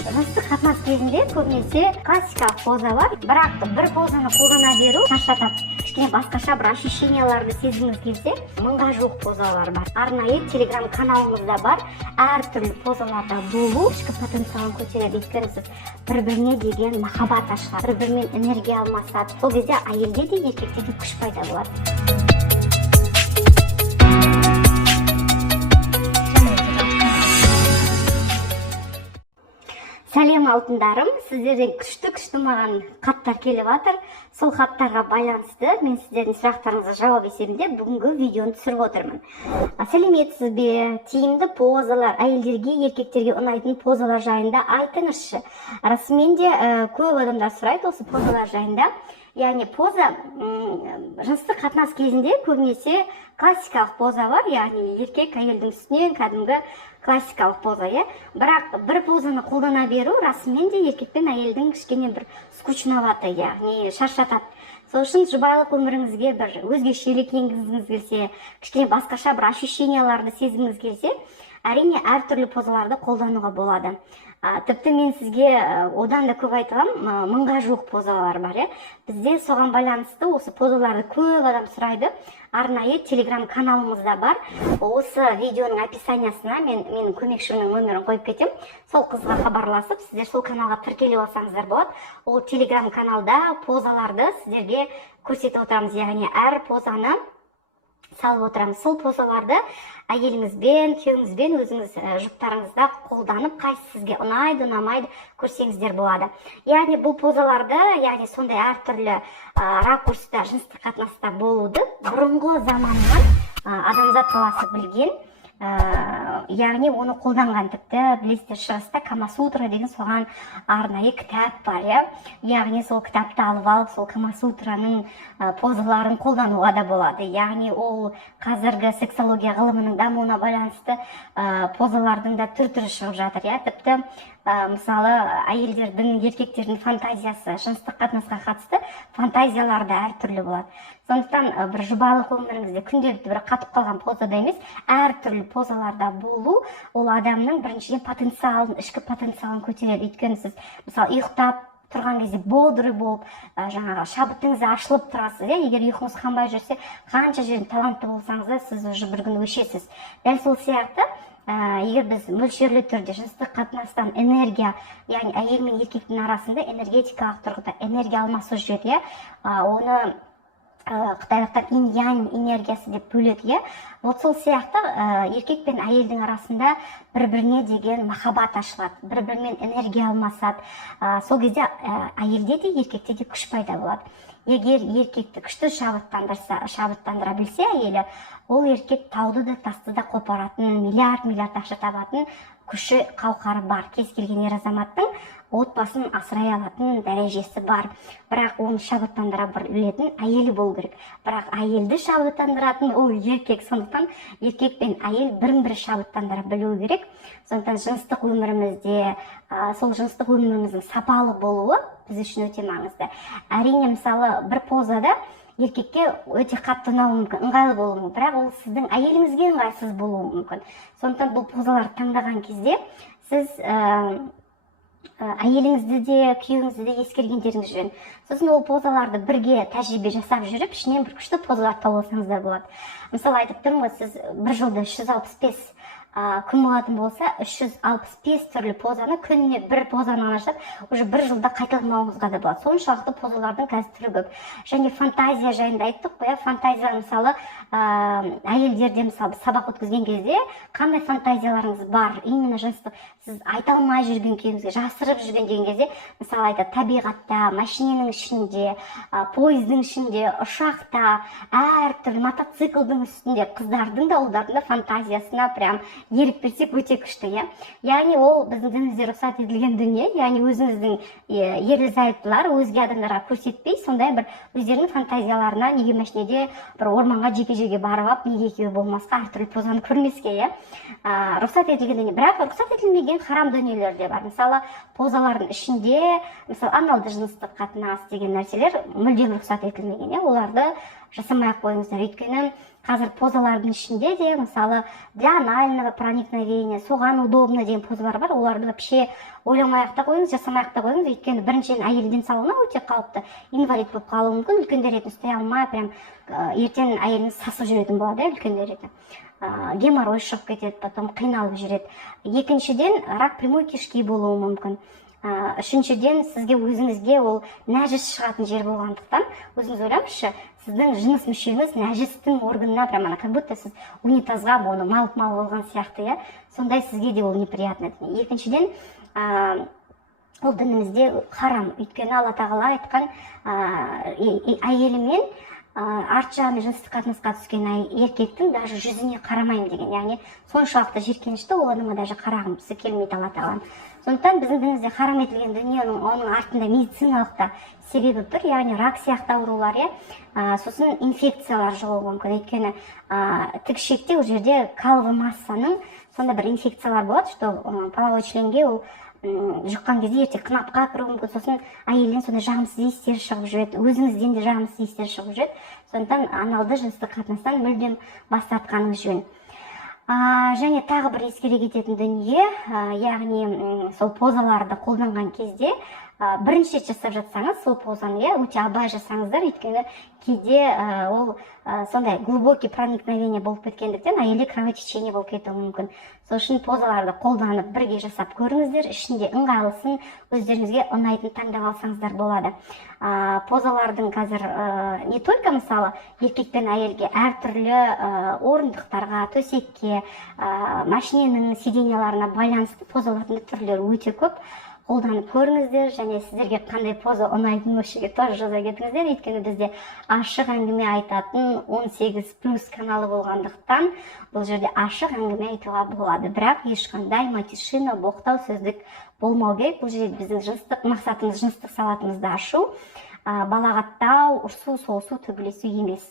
жыныстық қатынас кезінде көбінесе классикалық поза бар, бірақ бір позаны қолдана беру шаршатады. Кішкене басқаша бір ощущенияларды сезгіңіз келсе, мыңға жуық позалар бар. Арнайы телеграм каналымызда бар. Әртүрлі позаларда болу ішкі потенциалын көтереді. Өйткені сіз бір-біріне деген махаббат ашылады, бір-бірімен энергия алмасады. Сол кезде әйелде де еркекте де күш пайда болады. Сәлем алтындарым, сіздерден күшті маған хаттар келіп жатыр. Сол хаттарға байланысты мен сіздердің сұрақтарыңызға жауап есебінде бүгінгі видеоны түсіріп отырмын. Сәлеметсіз бе? Тиімді позалар, әйелдерге, еркектерге ұнайтын позалар жайында айтыңызшы. Расымен де көп адамдар сұрайды осы позалар жайында. Яғни поза жыныстық қатынас кезінде көбінесе классикалық поза бар, яғни еркек әйелдің үстінен кәдімгі классикалық поза, бірақ бір позаны қолдана беру расымен де еркек пен әйелдің кішкене бір скучноваты, яғни шаршатады. Сол үшін жұбайлық өміріңізге бір өзгешелік енгізгіңіз келсе, кішкене басқаша бір ощущенияларды сезгіңіз келсе, әрине әртүрлі позаларды қолдануға болады. Тіпті мен сізге одан да көп айтылам, мыңға жуық позалар бар. Бізде соған байланысты осы позаларды көп адам сұрайды. Арнайы телеграм каналымызда бар. Осы видеоның описаниясына менің көмекшімнің нөмірін қойып кетем. Сол қызға хабарласып, сіздер сол каналға тіркеліп алсаңыздар болады. Ол телеграм каналда позаларды сіздерге көрсетіп отырамыз, яғни әр позаны салып отырамыз. Сол позаларды әйеліңізбен, күйеуіңізбен, өзіңіз жұптарыңызда қолданып, қайсы сізге ұнайды, ұнамайды көрсеңіздер болады. Яғни бұл позаларды, яғни сондай әртүрлі ракурста, жыныстық қатынаста болуды бұрынғы заманнан адамзат баласы білген. Яғни оны қолданған, тіпті білесіздер, шығыста Камасутра деген соған арнайы кітап бар. Яғни сол кітапты алып алып, сол Камасутраның позаларын қолдануға да болады. Яғни ол қазіргі сексология ғылымының дамуына байланысты позалардың да түр-түрі шығып жатыр. Тіпті мысалы әйелдердің, еркектердің фантазиясы, жыныстық қатынасқа қатысты фантазиялары да әртүрлі болады. Сондықтан бір жұбайлық өміріңізде күнделікті бір қатып қалған позада емес, әртүрлі позаларда болу, ол адамның біріншіден потенциалын, ішкі потенциалын көтереді. Өйткені сіз мысалы ұйықтап тұрған кезде бодрый болып, жаңағы шабытыңыз ашылып тұрасыз. Егер ұйқыңыз қанбай жүрсе, қанша жерден талантты болсаңыз да, сіз уже бір күн өшесіз. Дәл сол сияқты, егер біз мөлшерлі түрде жыныстық қатынастан энергия, яғни әйел мен еркектің арасында энергетикалық тұрғыда энергия алмасу жүреді, оны қытайлықтар инь-янь энергиясы деп бөледі. Вот сол сияқты еркек пен әйелдің арасында бір-біріне деген махаббат ашылады, бір-бірімен энергия алмасады. Сол кезде әйелде де, еркекте де күш пайда болады. Егер еркекті күшті шабыттандыра білсе әйелі, ол еркек тауды да тасты да қопаратын, миллиард ақша табатын күші, қауқары бар. Кез келген ер азаматтың отбасын асырай алатын дәрежесі бар. Бірақ оны шабыттандыра білетін әйелі болу керек. Бірақ әйелді шабыттандыратын ол еркек. Сондықтан еркек пен әйел бірін-бірі шабыттандыра білу керек. Сондықтан жыныстық өмірімізде, сол жыныстық өміріміздің сапалы болуы біз үшін өте маңызды. Әрине, мысалы, бір позада еркекке өте қатты ұнауы мүмкін, ыңғайлы болуы мүмкін, бірақ ол сіздің әйеліңізге ыңғайсыз болуы мүмкін. Сондықтан бұл позаларды таңдаған кезде сіз әйеліңізді де, күйеуіңізді де ескергендеріңіз жөн. Сосын ол позаларды бірге тәжірибе жасап жүріп, ішінен бір күшті позаларды тауып алсаңыздар болады. Мысалы, айтып тұрмын ғой, сіз бір жылда 365 күн болатын болса, 365 түрлі позаны, күніне бір позаны ашып, уже бір жылда қайталамауыңызға да болады. Соншалықты позалардың қазір түрі көп. Және фантазия жайында айттық қой, фантазия мысалы әйелдерде мысалы сабақ өткізген кезде қандай фантазияларыңыз бар, именно жыныстық, сіз айта алмай жүрген күйіңізге, жасырып жүрген деген кезде, мысалы айтады, табиғатта, машиненің ішінде, пойыздың ішінде, ұшақта, әртүрлі мотоциклдің үстінде, қыздардың да, ұлдардың да фантазиясына прям ерік берсек өте күшті. Яғни ол біздің дінімізде рұқсат етілген дүние, яғни өзіңіздің ерлі-зайыптылар өзге адамдарға көрсетпей, сондай бір өздерінің фантазияларына, неге машинеде бір орманға жеке-жеге барып алып, неге екеуі болмасқа әртүрлі позаны көрмеске, рұқсат етілген дүние. Бірақ рұқсат етілмеген харам дүниелер де бар. Мысалы, позалардың ішінде, мысалы, аналды жыныстық қатынас деген нәрселер мүлдем рұқсат етілмеген. Оларды жасамай ақ қойыңыздар. Өйткені қазір позалардың ішінде де мысалы для анального проникновения, соған удобно деген позалар бар. Оларды вообще ойламай ақ та қойыңыз, жасамай ақ та қойыңыз. Өйткені біріншіден әйел денсаулығына өте қауіпті, инвалид болып қалуы мүмкін. Үлкендер етін ұстай алмай, прям ертең әйеліңіз сасып жүретін болады, үлкендер етін. Геморрой шығып кетеді, потом қиналып жүреді. Екіншіден, рак прямой кишки болуы мүмкін. Үшіншіден, сізге өзіңізге ол нәжіс шығатын жер болғандықтан, өзіңіз ойлаңызшы, сіздің жыныс мүшеңіз нәжістің органына, прямо как будто сіз унитазға оны малып болған сияқты, иә, сондай сізге де ол неприятно. Екіншіден, ол дінімізде харам, өйткені Алла тағала айтқан, әйелімен арт жағымен жыныстық қатынасқа түскен еркектің даже жүзіне қарамаймын деген, яғни соншалықты жиіркенішті, ол адамға даже қарағымсы келмейді Алла тағаланың. Сондықтан біздің дінімізде харам етілген дүние, оның артында медициналық та себебі бір, яғни рак сияқты аурулар, сосын инфекциялар шығуы мүмкін. Өйткені тікішекте ол жерде каловый массаның сонда бір инфекциялар болады, что половой членге ол жұққан кезде ерте қынапқа кіруі мүмкін, сосын әйелден сонда жағымсыз иістер шығып жүреді, өзіңізден де жағымсыз иістер шығып жүреді. Сондықтан аналды жыныстық қатынастан мүлдем бас тартқаныңыз жөн. Және тағы бір ескере кететін дүние, яғни сол позаларды қолданған кезде бірінші рет жасап жатсаңыз, сол позаны өте абай жасаңыздар, өйткені кейде ол сондай глубокий проникновение болып кеткендіктен әйелде кровотечение болып кетуі мүмкін. Сол үшін позаларды қолданып бірге жасап көріңіздер, ішінде ыңғайлысын өздеріңізге ұнайтын таңдап алсаңыздар болады. Позалардың қазір не только мысалы еркек пен әйелге әртүрлі орындықтарға, төсекке, машиненің сиденьяларына байланысты позалардың түрлері өте көп. Қолданып көріңіздер, және сіздерге қандай поза ұнайтын өшіге тоже жаза кетіңіздер. Өйткені бізде ашық әңгіме айтатын 18+ каналы болғандықтан, бұл жерде ашық әңгіме айтуға болады. Бірақ ешқандай матишина, боқтау, сөздік болмау керек. Бұл жерде біздің жыныстық мақсатымыз, жыныстық сауатымызды ашу, балағаттау, ұрсу, соғысу, төбелесу емес.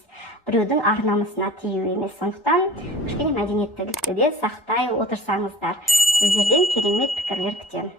Біреудің ар-намысына тию емес. Сондықтан кішкене мәдениеттілікті де сақтай отырсаңыздар. Сіздерден керемет пікірлер күтемін.